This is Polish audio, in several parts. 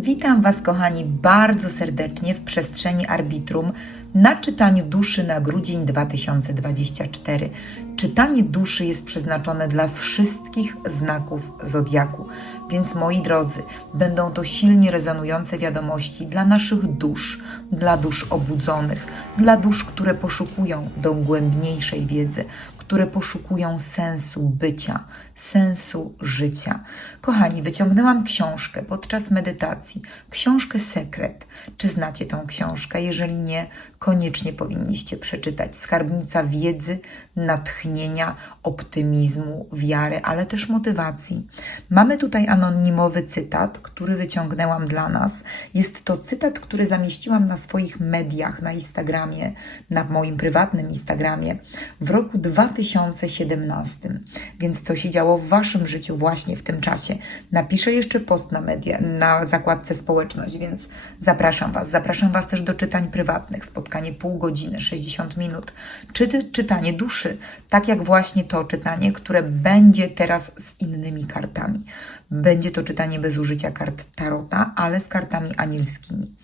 Witam Was, kochani, bardzo serdecznie w przestrzeni arbitrum na czytaniu duszy na grudzień 2024. Czytanie duszy jest przeznaczone dla wszystkich znaków zodiaku, więc moi drodzy, będą to silnie rezonujące wiadomości dla naszych dusz, dla dusz obudzonych, dla dusz, które poszukują do głębniejszej wiedzy, które poszukują sensu bycia, sensu życia. Kochani, wyciągnęłam książkę podczas medytacji, książkę Sekret. Czy znacie tą książkę? Jeżeli nie, koniecznie powinniście przeczytać. Skarbnica wiedzy, natchnienia, optymizmu, wiary, ale też motywacji. Mamy tutaj anonimowy cytat, który wyciągnęłam dla nas. Jest to cytat, który zamieściłam na swoich mediach, na Instagramie, na moim prywatnym Instagramie w roku 2017. Więc to się działo w Waszym życiu właśnie w tym czasie. Napiszę jeszcze post na media, na zakładce społeczność, więc zapraszam Was. Zapraszam Was też do czytań prywatnych. Spotkanie pół godziny, 60 minut. Czy czytanie duszy, tak jak właśnie to czytanie, które będzie teraz z innymi kartami. Będzie to czytanie bez użycia kart tarota, ale z kartami anielskimi.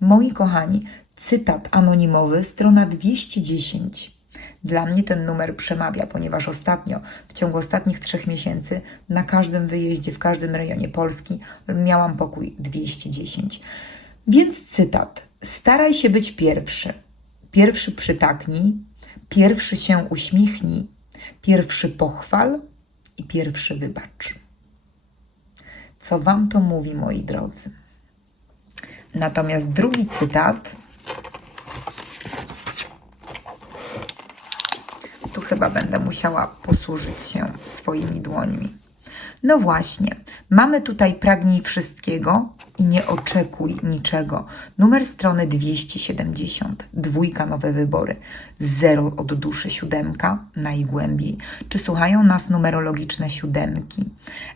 Moi kochani, cytat anonimowy, strona 210. Dla mnie ten numer przemawia, ponieważ ostatnio, w ciągu ostatnich trzech miesięcy, na każdym wyjeździe, w każdym rejonie Polski miałam pokój 210. Więc cytat. Staraj się być pierwszy. Pierwszy przytaknij, pierwszy się uśmiechnij, pierwszy pochwal i pierwszy wybacz. Co Wam to mówi, moi drodzy? Natomiast drugi cytat tu chyba będę musiała posłużyć się swoimi dłońmi. No właśnie, mamy tutaj pragnij wszystkiego i nie oczekuj niczego. Numer strony 270, dwójka nowe wybory, zero od duszy, siódemka najgłębiej. Czy słuchają nas numerologiczne siódemki?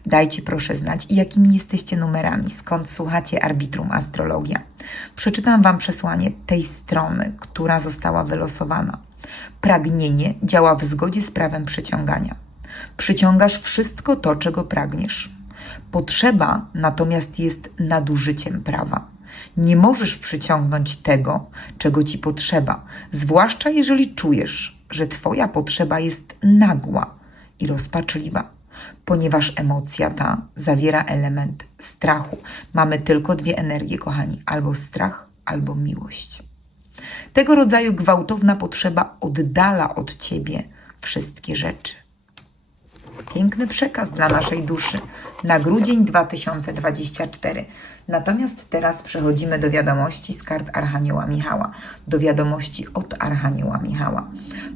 Dajcie proszę znać, jakimi jesteście numerami, skąd słuchacie Arbitrum Astrologia. Przeczytam Wam przesłanie tej strony, która została wylosowana. Pragnienie działa w zgodzie z prawem przyciągania. Przyciągasz wszystko to, czego pragniesz. Potrzeba natomiast jest nadużyciem prawa. Nie możesz przyciągnąć tego, czego ci potrzeba, zwłaszcza jeżeli czujesz, że Twoja potrzeba jest nagła i rozpaczliwa, ponieważ emocja ta zawiera element strachu. Mamy tylko dwie energie, kochani: albo strach, albo miłość. Tego rodzaju gwałtowna potrzeba oddala od ciebie wszystkie rzeczy. Piękny przekaz dla naszej duszy na grudzień 2024. Natomiast teraz przechodzimy do wiadomości z kart Archanioła Michała, do wiadomości od Archanioła Michała.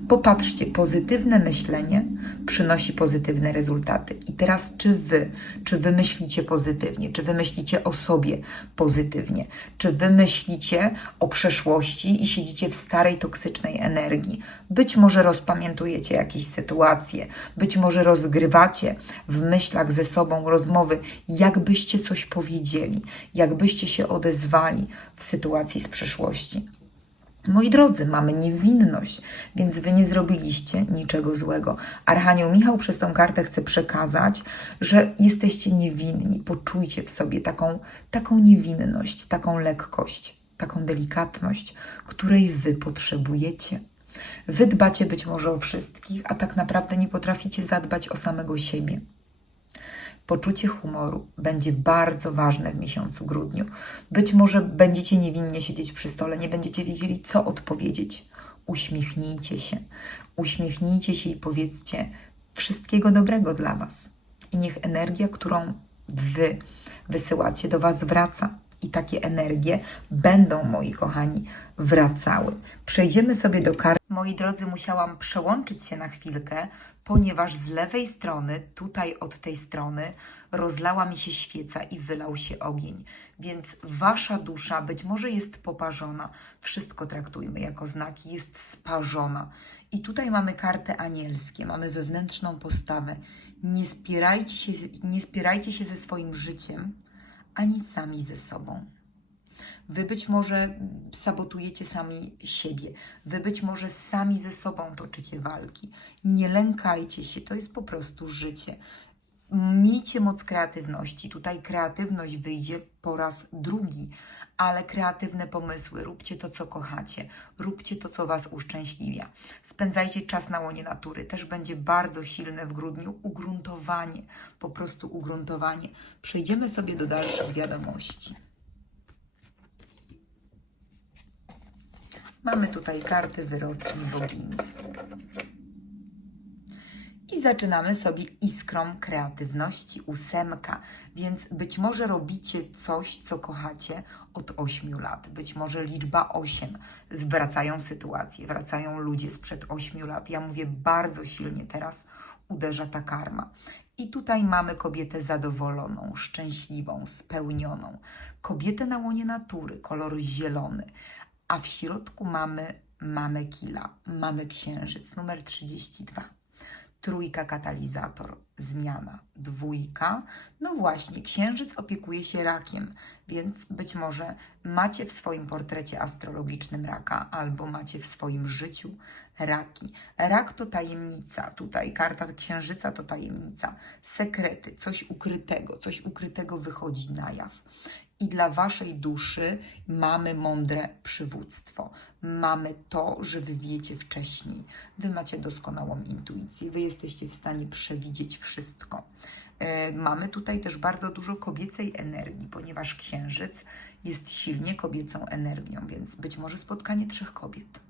Popatrzcie, pozytywne myślenie przynosi pozytywne rezultaty. I teraz, czy wy, czy wy myślicie pozytywnie, czy wy myślicie o sobie pozytywnie, czy wy myślicie o przeszłości i siedzicie w starej, toksycznej energii? Być może rozpamiętujecie jakieś sytuacje, być może rozgrywacie w myślach ze sobą rozmowy, jakbyście coś powiedzieli, jakbyście się odezwali w sytuacji z przeszłości. Moi drodzy, mamy niewinność, więc wy nie zrobiliście niczego złego. Archanioł Michał przez tą kartę chce przekazać, że jesteście niewinni. Poczujcie w sobie taką, taką niewinność, taką lekkość, taką delikatność, której wy potrzebujecie. Wy dbacie być może o wszystkich, a tak naprawdę nie potraficie zadbać o samego siebie. Poczucie humoru będzie bardzo ważne w miesiącu grudniu. Być może będziecie niewinnie siedzieć przy stole, nie będziecie wiedzieli, co odpowiedzieć. Uśmiechnijcie się. Uśmiechnijcie się i powiedzcie wszystkiego dobrego dla Was. I niech energia, którą Wy wysyłacie, do Was wraca. I takie energie będą, moi kochani, wracały. Przejdziemy sobie do kart. Moi drodzy, musiałam przełączyć się na chwilkę, ponieważ z lewej strony, tutaj od tej strony, rozlała mi się świeca i wylał się ogień. Więc wasza dusza być może jest poparzona. Wszystko traktujmy jako znaki, jest sparzona. I tutaj mamy karty anielskie, mamy wewnętrzną postawę. Nie spierajcie się, nie spierajcie się ze swoim życiem, ani sami ze sobą. Wy być może sabotujecie sami siebie, wy być może sami ze sobą toczycie walki. Nie lękajcie się, to jest po prostu życie. Miejcie moc kreatywności. Tutaj kreatywność wyjdzie po raz drugi, ale kreatywne pomysły. Róbcie to, co kochacie. Róbcie to, co Was uszczęśliwia. Spędzajcie czas na łonie natury. Też będzie bardzo silne w grudniu ugruntowanie. Po prostu ugruntowanie. Przejdziemy sobie do dalszych wiadomości. Mamy tutaj karty wyroczni bogini. I zaczynamy sobie iskrą kreatywności, ósemka, więc być może robicie coś, co kochacie od 8 lat. Być może liczba 8. Wracają sytuacje, wracają ludzie sprzed 8 lat. Ja mówię bardzo silnie teraz uderza ta karma. I tutaj mamy kobietę zadowoloną, szczęśliwą, spełnioną. Kobietę na łonie natury, kolor zielony. A w środku mamy mamy kila, mamy księżyc, numer 32 trójka katalizator, zmiana, dwójka. No właśnie, księżyc opiekuje się rakiem, więc być może macie w swoim portrecie astrologicznym raka, albo macie w swoim życiu raki. Rak to tajemnica, tutaj karta księżyca to tajemnica, sekrety, coś ukrytego, coś ukrytego wychodzi na jaw. I dla waszej duszy mamy mądre przywództwo. Mamy to, że wy wiecie wcześniej. Wy macie doskonałą intuicję. Wy jesteście w stanie przewidzieć wszystko. E, Mamy tutaj też bardzo dużo kobiecej energii, ponieważ księżyc jest silnie kobiecą energią, więc być może spotkanie trzech kobiet.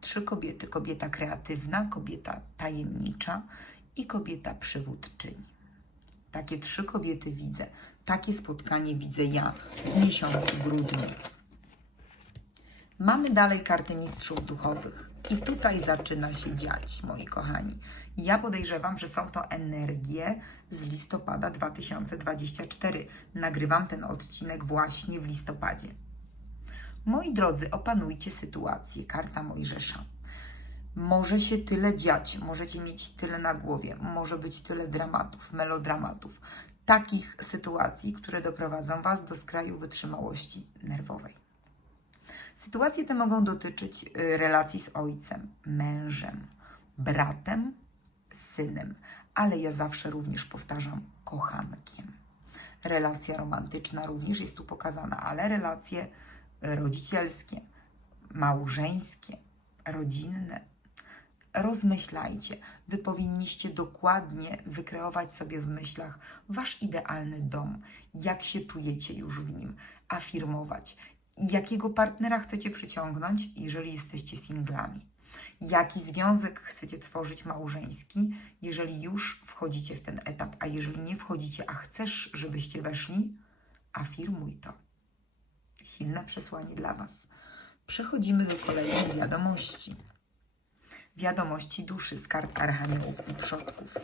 Trzy kobiety: kobieta kreatywna, kobieta tajemnicza i kobieta przywódczyni. Takie trzy kobiety widzę. Takie spotkanie widzę ja w miesiącu grudniu. Mamy dalej kartę mistrzów duchowych. I tutaj zaczyna się dziać, moi kochani. Ja podejrzewam, że są to energie z listopada 2024. Nagrywam ten odcinek właśnie w listopadzie. Moi drodzy, opanujcie sytuację. Karta Mojżesza. Może się tyle dziać, możecie mieć tyle na głowie, może być tyle dramatów, melodramatów, takich sytuacji, które doprowadzą Was do skraju wytrzymałości nerwowej. Sytuacje te mogą dotyczyć y, relacji z ojcem, mężem, bratem, synem, ale ja zawsze również powtarzam kochankiem. Relacja romantyczna również jest tu pokazana, ale relacje y, rodzicielskie, małżeńskie, rodzinne, rozmyślajcie. Wy powinniście dokładnie wykreować sobie w myślach wasz idealny dom, jak się czujecie już w nim, afirmować, jakiego partnera chcecie przyciągnąć, jeżeli jesteście singlami. Jaki związek chcecie tworzyć małżeński, jeżeli już wchodzicie w ten etap, a jeżeli nie wchodzicie, a chcesz, żebyście weszli, afirmuj to. Silne przesłanie dla Was. Przechodzimy do kolejnej wiadomości wiadomości duszy z kart archaniołów i przodków.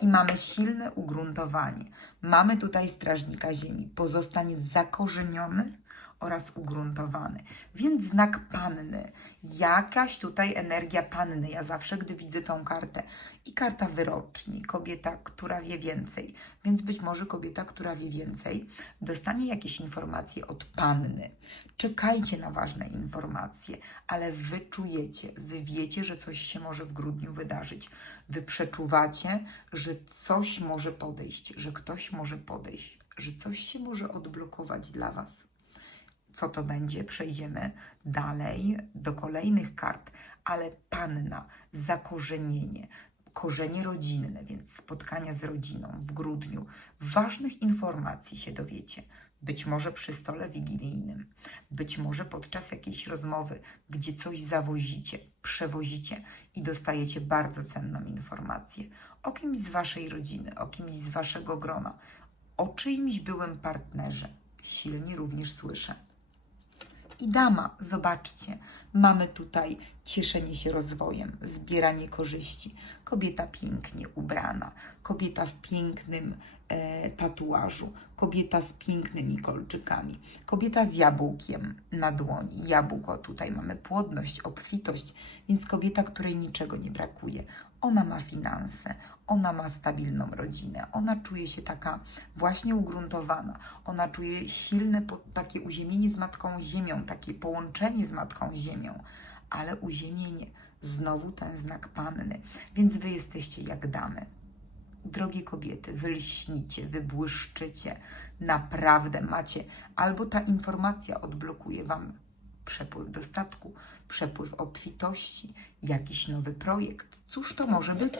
I mamy silne ugruntowanie. Mamy tutaj strażnika ziemi. Pozostań zakorzeniony oraz ugruntowany. Więc znak panny. Jakaś tutaj energia panny. Ja zawsze, gdy widzę tą kartę. I karta wyroczni. Kobieta, która wie więcej. Więc być może kobieta, która wie więcej, dostanie jakieś informacje od panny. Czekajcie na ważne informacje, ale wy czujecie, wy wiecie, że coś się może w grudniu wydarzyć. Wy przeczuwacie, że coś może podejść, że ktoś może podejść, że coś się może odblokować dla was co to będzie, przejdziemy dalej do kolejnych kart, ale panna, zakorzenienie, korzenie rodzinne, więc spotkania z rodziną w grudniu, ważnych informacji się dowiecie. Być może przy stole wigilijnym, być może podczas jakiejś rozmowy, gdzie coś zawozicie, przewozicie i dostajecie bardzo cenną informację o kimś z waszej rodziny, o kimś z waszego grona, o czyimś byłym partnerze. Silnie również słyszę. I dama, zobaczcie, mamy tutaj cieszenie się rozwojem, zbieranie korzyści. Kobieta pięknie ubrana, kobieta w pięknym e, tatuażu, kobieta z pięknymi kolczykami, kobieta z jabłkiem na dłoni. Jabłko, tutaj mamy płodność, obfitość, więc kobieta, której niczego nie brakuje. Ona ma finanse, ona ma stabilną rodzinę, ona czuje się taka właśnie ugruntowana, ona czuje silne takie uziemienie z Matką Ziemią, takie połączenie z Matką Ziemią, ale uziemienie, znowu ten znak panny, więc wy jesteście jak damy. Drogie kobiety, wy lśnicie, wy błyszczycie, naprawdę macie, albo ta informacja odblokuje Wam przepływ dostatku, przepływ obfitości, jakiś nowy projekt. Cóż to może być?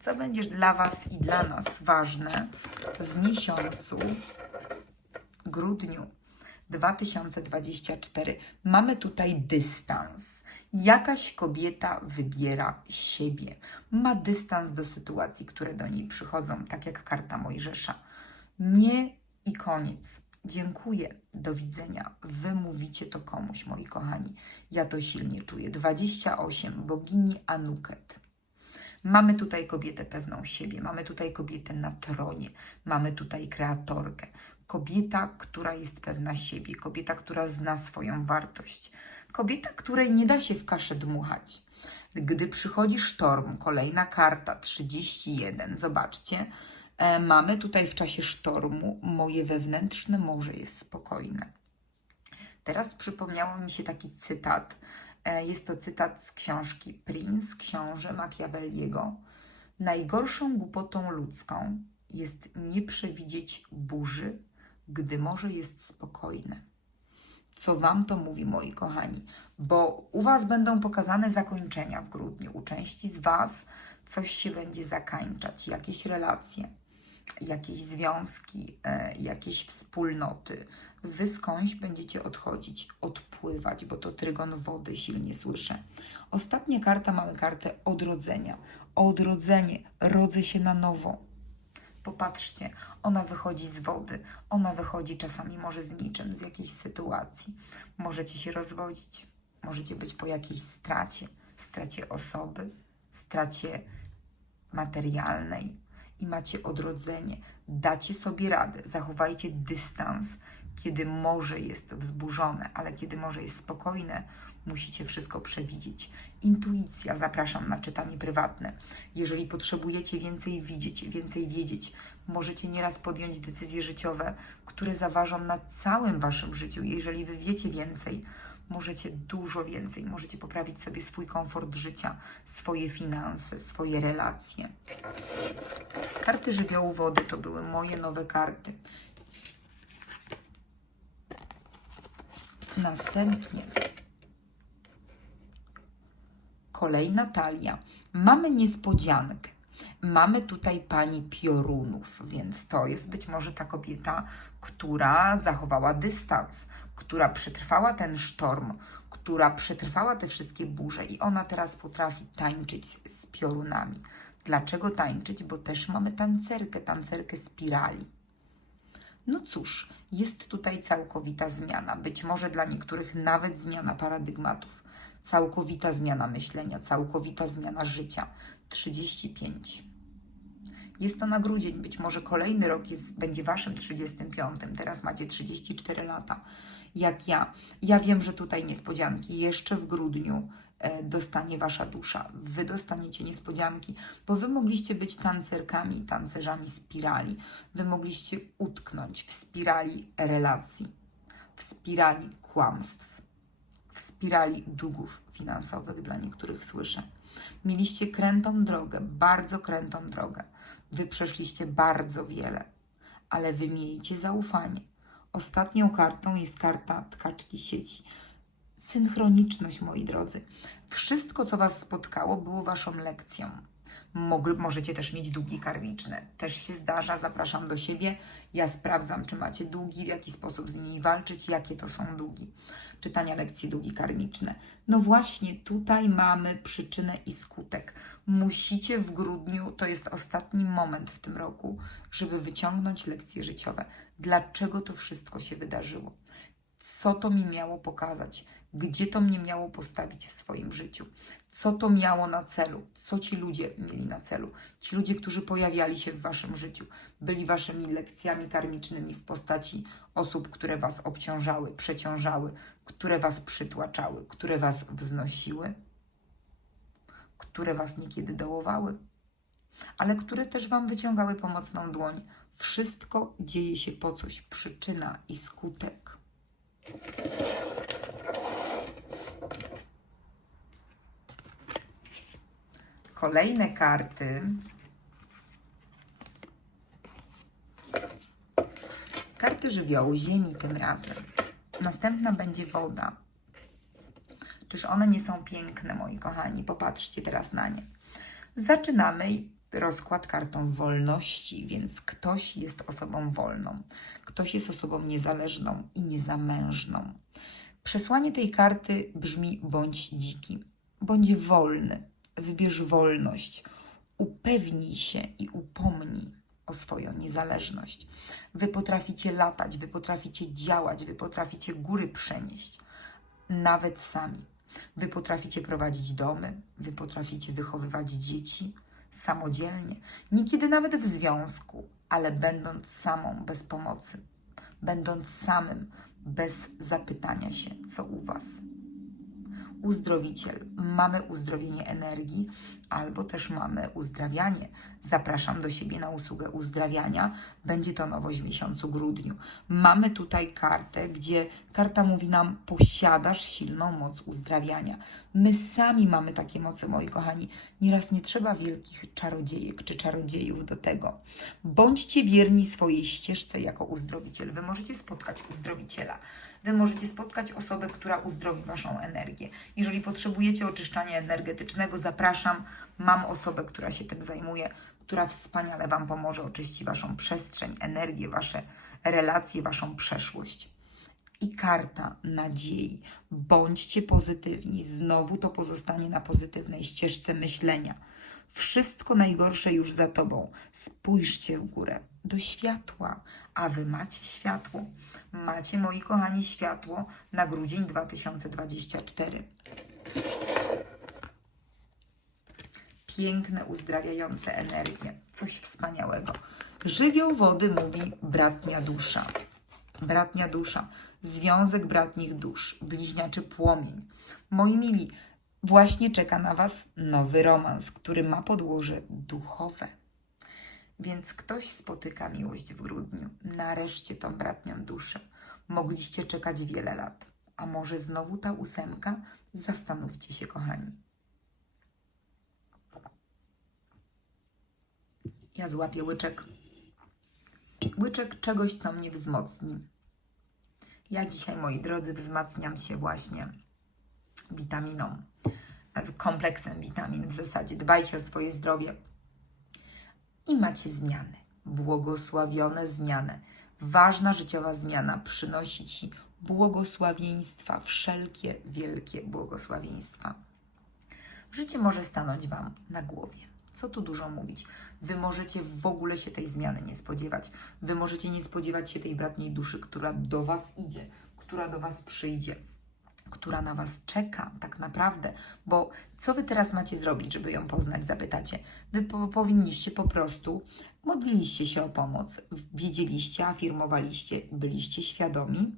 Co będzie dla Was i dla nas ważne w miesiącu grudniu 2024? Mamy tutaj dystans. Jakaś kobieta wybiera siebie. Ma dystans do sytuacji, które do niej przychodzą, tak jak karta Mojżesza. Nie i koniec. Dziękuję. Do widzenia. Wy mówicie to komuś, moi kochani. Ja to silnie czuję. 28. Bogini Anuket. Mamy tutaj kobietę pewną siebie, mamy tutaj kobietę na tronie, mamy tutaj kreatorkę. Kobieta, która jest pewna siebie, kobieta, która zna swoją wartość, kobieta, której nie da się w kaszę dmuchać. Gdy przychodzi sztorm, kolejna karta 31, zobaczcie, mamy tutaj w czasie sztormu moje wewnętrzne morze jest spokojne. Teraz przypomniał mi się taki cytat. E, Jest to cytat z książki Prince, książę Machiavelliego. Najgorszą głupotą ludzką jest nie przewidzieć burzy, gdy morze jest spokojne. Co Wam to mówi, moi kochani? Bo u Was będą pokazane zakończenia w grudniu. U części z Was coś się będzie zakańczać, jakieś relacje jakieś związki, e, jakieś wspólnoty. Wy skądś będziecie odchodzić, odpływać, bo to trygon wody silnie słyszę. Ostatnia karta mamy kartę odrodzenia. Odrodzenie, rodzę się na nowo. Popatrzcie, ona wychodzi z wody, ona wychodzi czasami może z niczym, z jakiejś sytuacji. Możecie się rozwodzić, możecie być po jakiejś stracie, stracie osoby, stracie materialnej i macie odrodzenie. Dacie sobie radę, zachowajcie dystans, kiedy morze jest wzburzone, ale kiedy morze jest spokojne, musicie wszystko przewidzieć. Intuicja, zapraszam na czytanie prywatne. Jeżeli potrzebujecie więcej widzieć, więcej wiedzieć, możecie nieraz podjąć decyzje życiowe, które zaważą na całym waszym życiu. Jeżeli wy wiecie więcej, możecie dużo więcej, możecie poprawić sobie swój komfort życia, swoje finanse, swoje relacje. Karty żywiołu wody to były moje nowe karty. Następnie kolejna talia. Mamy niespodziankę. Mamy tutaj pani piorunów, więc to jest być może ta kobieta, która zachowała dystans, która przetrwała ten sztorm, która przetrwała te wszystkie burze i ona teraz potrafi tańczyć z piorunami. Dlaczego tańczyć? Bo też mamy tancerkę, tancerkę spirali. No cóż, jest tutaj całkowita zmiana, być może dla niektórych nawet zmiana paradygmatów, całkowita zmiana myślenia, całkowita zmiana życia. 35. Jest to na grudzień, być może kolejny rok jest, będzie waszym 35. Teraz macie 34 lata, jak ja. Ja wiem, że tutaj niespodzianki jeszcze w grudniu e, dostanie wasza dusza. Wy dostaniecie niespodzianki, bo wy mogliście być tancerkami, tancerzami spirali. Wy mogliście utknąć w spirali relacji, w spirali kłamstw, w spirali długów finansowych dla niektórych słyszę. Mieliście krętą drogę, bardzo krętą drogę. Wy przeszliście bardzo wiele, ale wy miejcie zaufanie. Ostatnią kartą jest karta tkaczki sieci. Synchroniczność, moi drodzy. Wszystko, co Was spotkało, było Waszą lekcją. Mogl, możecie też mieć długi karmiczne. Też się zdarza, zapraszam do siebie. Ja sprawdzam, czy macie długi, w jaki sposób z nimi walczyć, jakie to są długi. Czytania lekcji długi karmiczne. No właśnie, tutaj mamy przyczynę i skutek. Musicie w grudniu, to jest ostatni moment w tym roku, żeby wyciągnąć lekcje życiowe. Dlaczego to wszystko się wydarzyło? co to mi miało pokazać, gdzie to mnie miało postawić w swoim życiu, co to miało na celu, co ci ludzie mieli na celu. Ci ludzie, którzy pojawiali się w waszym życiu, byli waszymi lekcjami karmicznymi w postaci osób, które was obciążały, przeciążały, które was przytłaczały, które was wznosiły, które was niekiedy dołowały ale które też Wam wyciągały pomocną dłoń. Wszystko dzieje się po coś, przyczyna i skutek. Kolejne karty. Karty żywiołu, ziemi tym razem. Następna będzie woda. Czyż one nie są piękne, moi kochani? Popatrzcie teraz na nie. Zaczynamy rozkład kartą wolności, więc ktoś jest osobą wolną, ktoś jest osobą niezależną i niezamężną. Przesłanie tej karty brzmi: bądź dziki, bądź wolny, wybierz wolność, upewnij się i upomnij o swoją niezależność. Wy potraficie latać, wy potraficie działać, wy potraficie góry przenieść, nawet sami. Wy potraficie prowadzić domy, wy potraficie wychowywać dzieci samodzielnie, niekiedy nawet w związku, ale będąc samą bez pomocy, będąc samym bez zapytania się, co u Was. Uzdrowiciel. Mamy uzdrowienie energii, albo też mamy uzdrawianie. Zapraszam do siebie na usługę uzdrawiania. Będzie to nowość w miesiącu grudniu. Mamy tutaj kartę, gdzie karta mówi nam: posiadasz silną moc uzdrawiania. My sami mamy takie moce, moi kochani. Nieraz nie trzeba wielkich czarodziejek czy czarodziejów do tego. Bądźcie wierni swojej ścieżce jako uzdrowiciel. Wy możecie spotkać uzdrowiciela. Wy możecie spotkać osobę, która uzdrowi Waszą energię. Jeżeli potrzebujecie oczyszczania energetycznego, zapraszam. Mam osobę, która się tym zajmuje, która wspaniale Wam pomoże oczyścić Waszą przestrzeń, energię, Wasze relacje, Waszą przeszłość. I karta nadziei. Bądźcie pozytywni. Znowu to pozostanie na pozytywnej ścieżce myślenia. Wszystko najgorsze już za tobą. Spójrzcie w górę, do światła, a wy macie światło. Macie, moi kochani, światło na grudzień 2024. Piękne, uzdrawiające energie. Coś wspaniałego. Żywioł wody mówi bratnia dusza. Bratnia dusza, związek bratnich dusz, bliźniaczy płomień. Moi mili, właśnie czeka na Was nowy romans, który ma podłoże duchowe. Więc ktoś spotyka miłość w grudniu. Nareszcie tą bratnią duszę. Mogliście czekać wiele lat. A może znowu ta ósemka? Zastanówcie się, kochani. Ja złapię łyczek. Łyczek czegoś, co mnie wzmocni. Ja dzisiaj, moi drodzy, wzmacniam się właśnie witaminą, e, kompleksem witamin w zasadzie. Dbajcie o swoje zdrowie i macie zmiany. Błogosławione zmiany. Ważna życiowa zmiana przynosi Ci błogosławieństwa, wszelkie wielkie błogosławieństwa. Życie może stanąć Wam na głowie. Co tu dużo mówić? Wy możecie w ogóle się tej zmiany nie spodziewać. Wy możecie nie spodziewać się tej bratniej duszy, która do Was idzie, która do Was przyjdzie, która na Was czeka tak naprawdę. Bo co Wy teraz macie zrobić, żeby ją poznać, zapytacie? Wy po powinniście po prostu modliliście się o pomoc, wiedzieliście, afirmowaliście, byliście świadomi,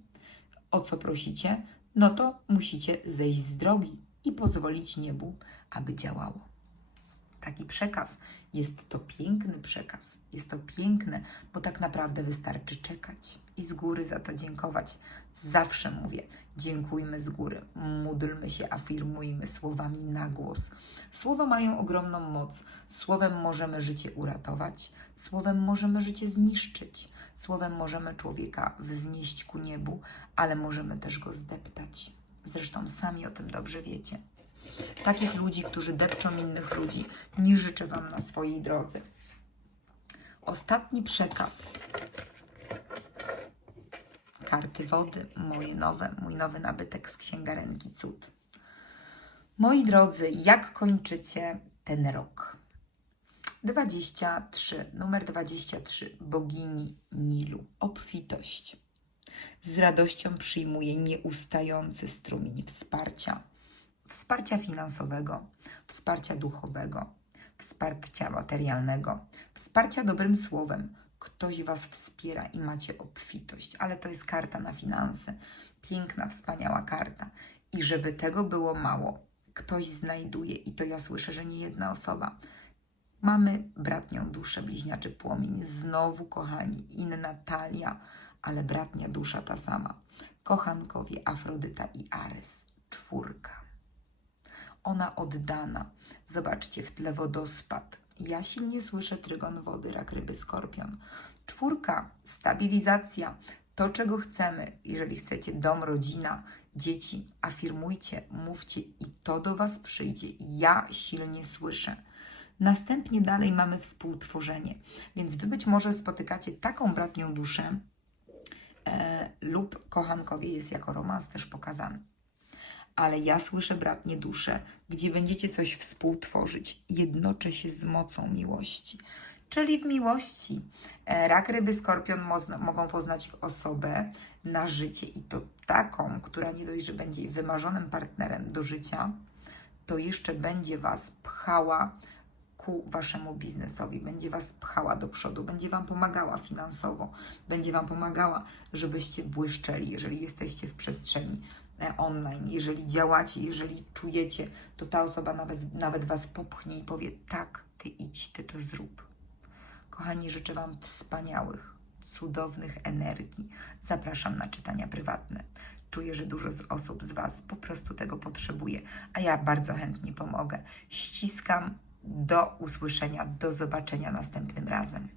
o co prosicie, no to musicie zejść z drogi i pozwolić niebu, aby działało taki przekaz. Jest to piękny przekaz. Jest to piękne, bo tak naprawdę wystarczy czekać i z góry za to dziękować. Zawsze mówię, dziękujmy z góry, módlmy się, afirmujmy słowami na głos. Słowa mają ogromną moc. Słowem możemy życie uratować, słowem możemy życie zniszczyć, słowem możemy człowieka wznieść ku niebu, ale możemy też go zdeptać. Zresztą sami o tym dobrze wiecie takich ludzi, którzy depczą innych ludzi. Nie życzę Wam na swojej drodze. Ostatni przekaz. Karty wody, moje nowe, mój nowy nabytek z księgarenki Cud. Moi drodzy, jak kończycie ten rok? 23, numer 23, bogini Nilu, obfitość. Z radością przyjmuję nieustający strumień wsparcia wsparcia finansowego, wsparcia duchowego, wsparcia materialnego, wsparcia dobrym słowem. Ktoś Was wspiera i macie obfitość, ale to jest karta na finanse. Piękna, wspaniała karta. I żeby tego było mało, ktoś znajduje, i to ja słyszę, że nie jedna osoba. Mamy bratnią duszę, bliźniaczy płomień. Znowu, kochani, inna talia, ale bratnia dusza ta sama. Kochankowie Afrodyta i Ares. Czwórka ona oddana. Zobaczcie, w tle wodospad. Ja silnie słyszę trygon wody, rak, ryby, skorpion. Czwórka, stabilizacja. To, czego chcemy. Jeżeli chcecie dom, rodzina, dzieci, afirmujcie, mówcie i to do Was przyjdzie. Ja silnie słyszę. Następnie dalej mamy współtworzenie. Więc Wy być może spotykacie taką bratnią duszę e, lub kochankowie jest jako romans też pokazany ale ja słyszę bratnie dusze, gdzie będziecie coś współtworzyć, jednoczę się z mocą miłości. Czyli w miłości e, rak, ryby, skorpion mogą poznać osobę na życie i to taką, która nie dość, że będzie wymarzonym partnerem do życia, to jeszcze będzie Was pchała ku Waszemu biznesowi, będzie Was pchała do przodu, będzie Wam pomagała finansowo, będzie Wam pomagała, żebyście błyszczeli, jeżeli jesteście w przestrzeni online, jeżeli działacie, jeżeli czujecie, to ta osoba nawet, nawet Was popchnie i powie: Tak, Ty idź, Ty to zrób. Kochani, życzę Wam wspaniałych, cudownych energii. Zapraszam na czytania prywatne. Czuję, że dużo z osób z Was po prostu tego potrzebuje, a ja bardzo chętnie pomogę. Ściskam. Do usłyszenia, do zobaczenia następnym razem.